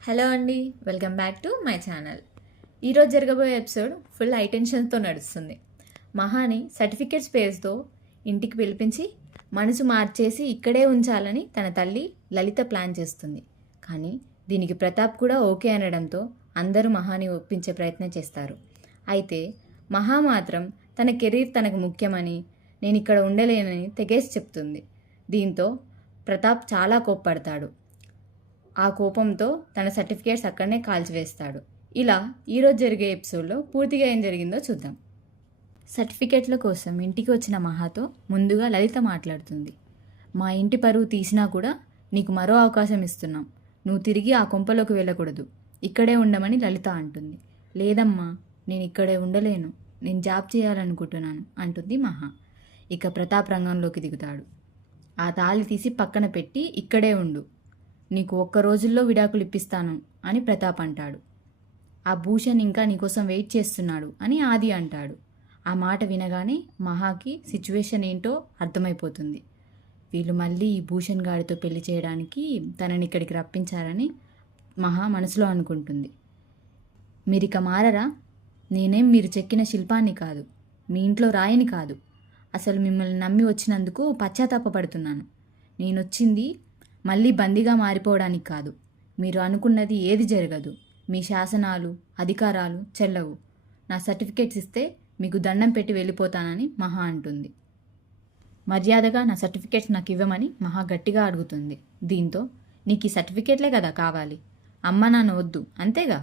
Hello అండి, welcome back to my channel. ఈరోజు జరగబోయే ఎపిసోడ్ ఫుల్ హై టెన్షన్తో నడుస్తుంది. మహాని సర్టిఫికేట్స్ పేరుతో ఇంటికి పిలిపించి మనసు మార్చేసి ఇక్కడే ఉంచాలని తన తల్లి లలిత ప్లాన్ చేస్తుంది. కానీ దీనికి ప్రతాప్ కూడా ఓకే అనడంతో అందరూ మహాని ఒప్పించే ప్రయత్నం చేస్తారు. అయితే మహా మాత్రం తన కెరీర్ తనకు ముఖ్యమని, నేను ఇక్కడ ఉండలేనని తెగేసి చెప్తుంది. దీంతో ప్రతాప్ చాలా కోప్పడతాడు. ఆ కోపంతో తన సర్టిఫికేట్స్ అక్కడనే కాల్చివేస్తాడు. ఇలా ఈరోజు జరిగే ఎపిసోడ్లో పూర్తిగా ఏం జరిగిందో చూద్దాం. సర్టిఫికేట్ల కోసం ఇంటికి వచ్చిన మహాతో ముందుగా లలిత మాట్లాడుతుంది. మా ఇంటి పరువు తీసినా కూడా నీకు మరో అవకాశం ఇస్తున్నాం. నువ్వు తిరిగి ఆ కొంపలోకి వెళ్ళకూడదు, ఇక్కడే ఉండమని లలిత అంటుంది. లేదమ్మా, నేను ఇక్కడే ఉండలేను, నేను జాబ్ చేయాలనుకుంటున్నాను అంటుంది మహా. ఇక ప్రతాప్ రంగంలోకి దిగుతాడు. ఆ తాళి తీసి పక్కన పెట్టి ఇక్కడే ఉండు, నీకు 1 రోజుల్లో విడాకులు ఇప్పిస్తాను అని ప్రతాప్ అంటాడు. ఆ భూషణ్ ఇంకా నీకోసం వెయిట్ చేస్తున్నాడు అని ఆది అంటాడు. ఆ మాట వినగానే మహాకి సిచ్యువేషన్ ఏంటో అర్థమైపోతుంది. వీళ్ళు మళ్ళీ ఈ భూషణ్ గాడితో పెళ్లి చేయడానికి తనని ఇక్కడికి రప్పించారని మహా మనసులో అనుకుంటుంది. మీరిక మారరా? నేనేం మీరు చెక్కిన శిల్పాన్ని కాదు, మీ ఇంట్లో రాయిని కాదు. అసలు మిమ్మల్ని నమ్మి వచ్చినందుకు పశ్చాత్తాపపడుతున్నాను. నేనొచ్చింది మళ్ళీ బందీగా మారిపోవడానికి కాదు. మీరు అనుకున్నది ఏది జరగదు. మీ శాసనాలు, అధికారాలు చెల్లవు. నా సర్టిఫికేట్స్ ఇస్తే మీకు దండం పెట్టి వెళ్ళిపోతానని మహా అంటుంది. మర్యాదగా నా సర్టిఫికేట్స్ నాకు ఇవ్వమని మహా గట్టిగా అడుగుతుంది. దీంతో నీకు ఈ సర్టిఫికేట్లే కదా కావాలి, అమ్మ నాన్న వద్దు అంతేగా,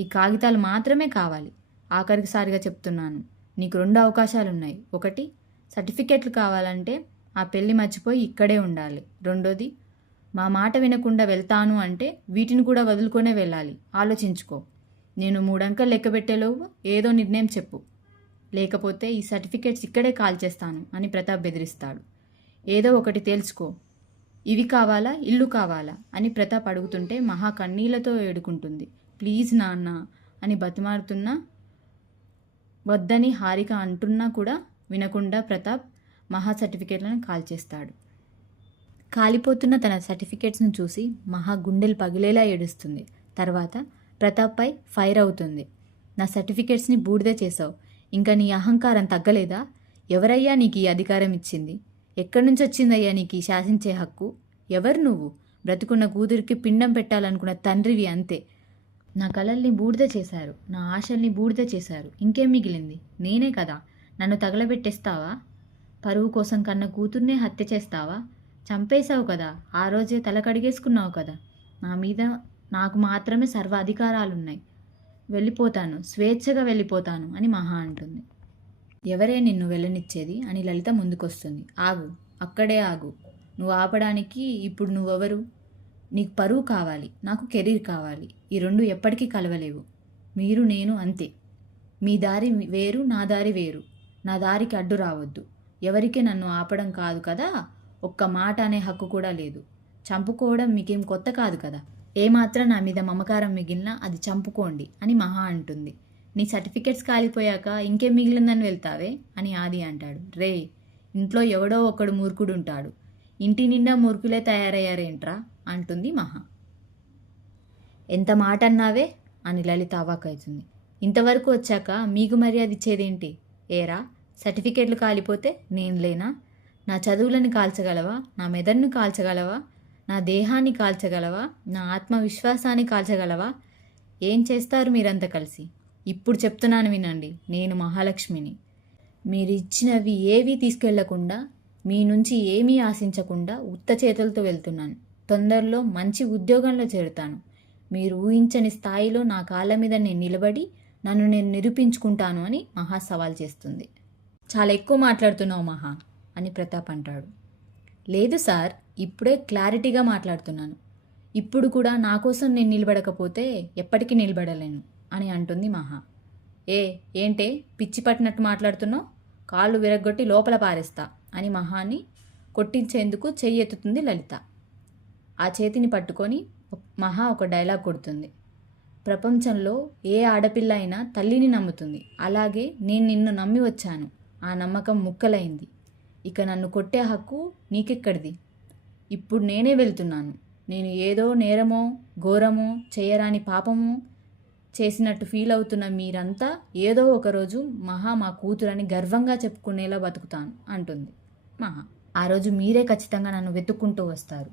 ఈ కాగితాలు మాత్రమే కావాలి. ఆఖరిసారిగా చెప్తున్నాను, నీకు 2 అవకాశాలున్నాయి. ఒకటి, సర్టిఫికేట్లు కావాలంటే ఆ పెళ్ళి మర్చిపోయి ఇక్కడే ఉండాలి. రెండోది, మా మాట వినకుండా వెళ్తాను అంటే వీటిని కూడా వదులుకొనే వెళ్ళాలి. ఆలోచించుకో. నేను 3 అంకెలు లెక్క పెట్టేలోపు ఏదో నిర్ణయం చెప్పు, లేకపోతే ఈ సర్టిఫికేట్స్ ఇక్కడే కాల్ చేస్తాను అని ప్రతాప్ బెదిరిస్తాడు. ఏదో ఒకటి తేల్చుకో. ఇవి కావాలా, ఇల్లు కావాలా అని ప్రతాప్ అడుగుతుంటే మహా కన్నీళ్లతో ఏడుకుంటుంది. ప్లీజ్ నాన్న అని బతిమారుతున్నా, వద్దని హారిక అంటున్నా కూడా వినకుండా ప్రతాప్ మహా సర్టిఫికేట్లను కాల్ చేస్తాడు. కాలిపోతున్న తన సర్టిఫికేట్స్ను చూసి మహా గుండెలు పగిలేలా ఏడుస్తుంది. తర్వాత ప్రతాప్పై ఫైర్ అవుతుంది. నా సర్టిఫికేట్స్ని బూడిద చేసావు, ఇంకా నీ అహంకారం తగ్గలేదా? ఎవరయ్యా నీకు ఈ అధికారం ఇచ్చింది? ఎక్కడి నుంచి వచ్చిందయ్యా నీకు ఈ శాసించే హక్కు? ఎవరు నువ్వు? బ్రతుకున్న కూతురికి పిండం పెట్టాలనుకున్న తండ్రివి అంతే. నా కలల్ని బూడిద చేశారు, నా ఆశల్ని బూడిద చేశారు. ఇంకేం మిగిలింది? నేనే కదా. నన్ను తగలబెట్టేస్తావా? పరువు కోసం కన్న కూతుర్నే హత్య చేస్తావా? చంపేశావు కదా, ఆ రోజే తల కడిగేసుకున్నావు కదా. నా మీద నాకు మాత్రమే సర్వ అధికారాలున్నాయి. వెళ్ళిపోతాను, స్వేచ్ఛగా వెళ్ళిపోతాను అని మహా అంటుంది. ఎవరే నిన్ను వెళ్ళనిచ్చేది అని లలిత ముందుకొస్తుంది. ఆగు, అక్కడే ఆగు. నువ్వు ఆపడానికి ఇప్పుడు నువ్వెవరు? నీకు పరువు కావాలి, నాకు కెరీర్ కావాలి. ఈ 2 ఎప్పటికీ కలవలేవు. మీరు నేను అంతే. మీ దారి వేరు, నా దారి వేరు. నా దారికి అడ్డు రావద్దు. ఎవరికి నన్ను ఆపడం కాదు కదా, ఒక్క మాట అనే హక్కు కూడా లేదు. చంపుకోవడం మీకేం కొత్త కాదు కదా. ఏమాత్రం నా మీద మమకారం మిగిలినా అది చంపుకోండి అని మహా అంటుంది. నీ సర్టిఫికెట్స్ కాలిపోయాక ఇంకేం మిగిలిందని వెళ్తావే అని ఆది అంటాడు. రే, ఇంట్లో ఎవడో ఒకడు మూర్ఖుడు ఉంటాడు, ఇంటి నిండా మూర్ఖులే తయారయ్యారేంట్రా అంటుంది మహా. ఎంత మాట అన్నావే అని లలిత అవాకవుతుంది. ఇంతవరకు వచ్చాక మీకు మర్యాద ఇచ్చేదేంటి? ఏరా, సర్టిఫికెట్లు కాలిపోతే నేను లేనా? నా చదువులను కాల్చగలవా? నా మెదడును కాల్చగలవా? నా దేహాన్ని కాల్చగలవా? నా ఆత్మవిశ్వాసాన్ని కాల్చగలవా? ఏం చేస్తారు మీరంతా కలిసి? ఇప్పుడు చెప్తున్నాను వినండి. నేను మహాలక్ష్మిని. మీరు ఇచ్చినవి ఏవీ తీసుకెళ్లకుండా, మీ నుంచి ఏమీ ఆశించకుండా ఉత్త చేతులతో వెళ్తున్నాను. తొందరలో మంచి ఉద్యోగంలో చేరుతాను. మీరు ఊహించని స్థాయిలో నా కాళ్ళ మీద నేను నిలబడి నన్ను నేను నిరూపించుకుంటాను అని మహా సవాల్ చేస్తుంది. చాలా ఎక్కువ మాట్లాడుతున్నావు మహా అని ప్రతాప్ అంటాడు. లేదు సార్, ఇప్పుడే క్లారిటీగా మాట్లాడుతున్నాను. ఇప్పుడు కూడా నా కోసం నేను నిలబడకపోతే ఎప్పటికీ నిలబడలేను అని అంటుంది మహా. ఏంటే పిచ్చి పట్టినట్టు మాట్లాడుతున్నావు? కాళ్ళు విరగ్గొట్టి లోపల పారేస్తా అని మహాని కొట్టించేందుకు చెయ్యి ఎత్తుతుంది లలిత. ఆ చేతిని పట్టుకొని మహా ఒక డైలాగ్ కొడుతుంది. ప్రపంచంలో ఏ ఆడపిల్ల అయినా తల్లిని నమ్ముతుంది, అలాగే నేను నిన్ను నమ్మి వచ్చాను. ఆ నమ్మకం ముక్కలైంది. ఇక నన్ను కొట్టే హక్కు నీకెక్కడిది? ఇప్పుడు నేనే వెళ్తున్నాను. నేను ఏదో నేరమో ఘోరమో చేయరాని పాపమో చేసినట్టు ఫీల్ అవుతున్న మీరంతా ఏదో ఒకరోజు మహా మా కూతురని గర్వంగా చెప్పుకునేలా బతుకుతాను అంటుంది మహా. ఆ రోజు మీరే ఖచ్చితంగా నన్ను వెతుక్కుంటూ వస్తారు.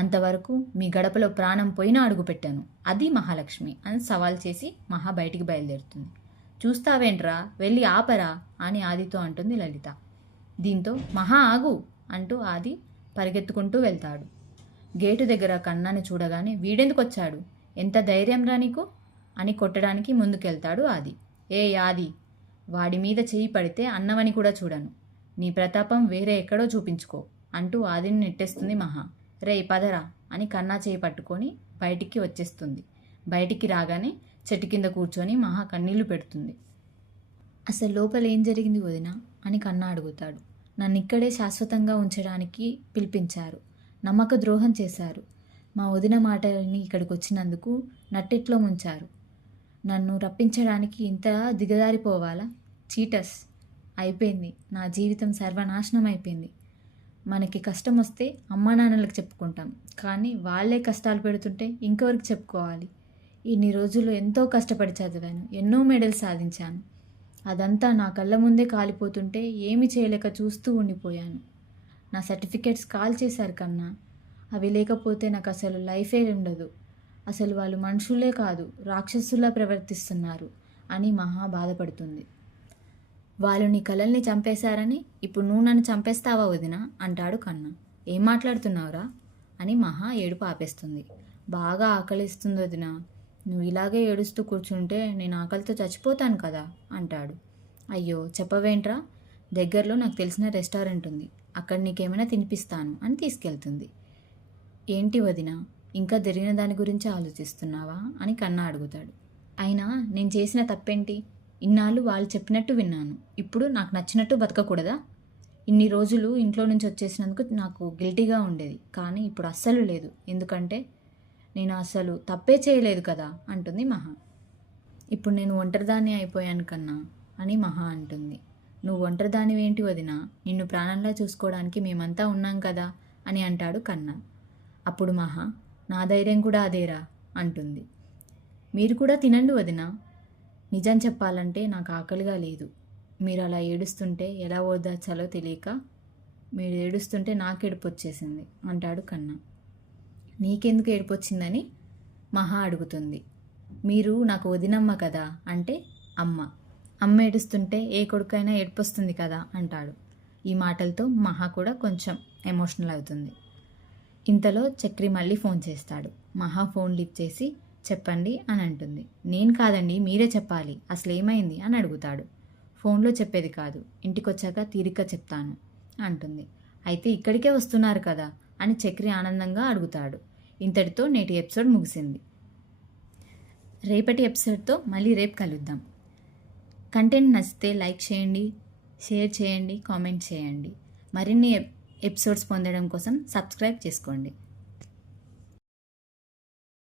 అంతవరకు మీ గడపలో ప్రాణం పోయినా అడుగు పెట్టాను. అది మహాలక్ష్మి అని సవాల్ చేసి మహా బయటికి బయలుదేరుతుంది. చూస్తావేంట్రా, వెళ్ళి ఆపరా అని ఆదితో అంటుంది లలిత. దీంతో మహా ఆగు అంటూ ఆది పరిగెత్తుకుంటూ వెళ్తాడు. గేటు దగ్గర కన్నాని చూడగానే వీడెందుకు వచ్చాడు, ఎంత ధైర్యం రా నీకు అని కొట్టడానికి ముందుకెళ్తాడు ఆది. ఏ ఆది, వాడి మీద చెయ్యి పడితే అన్నవని కూడా చూడను, నీ ప్రతాపం వేరే ఎక్కడో చూపించుకో అంటూ ఆదిని నెట్టేస్తుంది మహా. రే పదరా అని కన్నా చేయి పట్టుకొని బయటికి వచ్చేస్తుంది. బయటికి రాగానే చెట్టు కింద కూర్చొని మహా కన్నీళ్లు పెడుతుంది. అసలు లోపల ఏం జరిగింది వదిన అని కన్నా అడుగుతాడు. నన్ను ఇక్కడే శాశ్వతంగా ఉంచడానికి పిలిపించారు, నమ్మక ద్రోహం చేశారు. మా వదిన మాటలని ఇక్కడికి వచ్చినందుకు నట్టెట్లో ముంచారు. నన్ను రప్పించడానికి ఇంత దిగజారిపోవాలా? చీటర్స్. అయిపోయింది, నా జీవితం సర్వనాశనం అయిపోయింది. మనకి కష్టం వస్తే అమ్మా నాన్నలకు చెప్పుకుంటాం, కానీ వాళ్ళే కష్టాలు పెడుతుంటే ఇంకెవరికి చెప్పుకోవాలి? ఇన్ని రోజులు ఎంతో కష్టపడి చదివాను, ఎన్నో మెడల్స్ సాధించాను. అదంతా నా కళ్ళ ముందే కాలిపోతుంటే ఏమి చేయలేక చూస్తూ ఉండిపోయాను. నా సర్టిఫికేట్స్ కాల్ చేశారు కన్నా, అవి లేకపోతే నాకు అసలు లైఫే ఉండదు. అసలు వాళ్ళు మనుషులే కాదు, రాక్షసుల్లా ప్రవర్తిస్తున్నారు అని మహా బాధపడుతుంది. వాళ్ళు నీ కళల్ని చంపేశారని ఇప్పుడు నువ్వు నన్ను చంపేస్తావా వదిన అంటాడు కన్నా. ఏం మాట్లాడుతున్నావురా అని మహా ఏడుపు ఆపేస్తుంది. బాగా ఆకలిస్తుంది వదిన, నువ్వు ఇలాగే ఏడుస్తూ కూర్చుంటే నేను ఆకలితో చచ్చిపోతాను కదా అంటాడు. అయ్యో చెప్పవేంట్రా, దగ్గరలో నాకు తెలిసిన రెస్టారెంట్ ఉంది, అక్కడ నీకేమైనా తినిపిస్తాను అని తీసుకెళ్తుంది. ఏంటి వదిన, ఇంకా జరిగిన దాని గురించి ఆలోచిస్తున్నావా అని కన్నా అడుగుతాడు. అయినా నేను చేసిన తప్పేంటి? ఇన్నాళ్ళు వాళ్ళు చెప్పినట్టు విన్నాను, ఇప్పుడు నాకు నచ్చినట్టు బతకకూడదా? ఇన్ని రోజులు ఇంట్లో నుంచి వచ్చేసినందుకు నాకు గిల్టీగా ఉండేది, కానీ ఇప్పుడు అస్సలు లేదు. ఎందుకంటే నేను అసలు తప్పే చేయలేదు కదా అంటుంది మహా. ఇప్పుడు నేను ఒంటరిదాన్ని అయిపోయాను కన్నా అని మహా అంటుంది. నువ్వు ఒంటరిదానివేంటి వదిన, నిన్ను ప్రాణంలా చూసుకోవడానికి మేమంతా ఉన్నాం కదా అని అంటాడు కన్నా. అప్పుడు మహా, నా ధైర్యం కూడా అదేరా అంటుంది. మీరు కూడా తినండి వదిన, నిజం చెప్పాలంటే నాకు ఆకలిగా లేదు. మీరు అలా ఏడుస్తుంటే ఎలా ఓదార్చాలో తెలియక మీరు ఏడుస్తుంటే నాకు ఏడుపు వచ్చేసింది అంటాడు కన్నా. నీకెందుకు ఏడుపు వచ్చిందని మహా అడుగుతుంది. మీరు నాకు వదినమ్మ కదా అంటే అమ్మ ఏడుస్తుంటే ఏ కొడుకైనా ఏడుపొస్తుంది కదా అంటాడు. ఈ మాటలతో మహా కూడా కొంచెం ఎమోషనల్ అవుతుంది. ఇంతలో చక్రి మళ్ళీ ఫోన్ చేస్తాడు. మహా ఫోన్ లిఫ్ట్ చేసి చెప్పండి అని అంటుంది. నేను కాదండి, మీరే చెప్పాలి, అసలు ఏమైంది అని అడుగుతాడు. ఫోన్లో చెప్పేది కాదు, ఇంటికొచ్చాక తీరిక చెప్తాను అంటుంది. అయితే ఇక్కడికే వస్తున్నారు కదా అని చక్రి ఆనందంగా అడుగుతాడు. ఇంతటితో నేటి ఎపిసోడ్ ముగిసింది. రేపటి ఎపిసోడ్తో మళ్ళీ రేపు కలుద్దాం. కంటెంట్ నచ్చితే లైక్ చేయండి, షేర్ చేయండి, కామెంట్ చేయండి. మరిన్ని ఎపిసోడ్స్ పొందడం కోసం సబ్స్క్రైబ్ చేసుకోండి.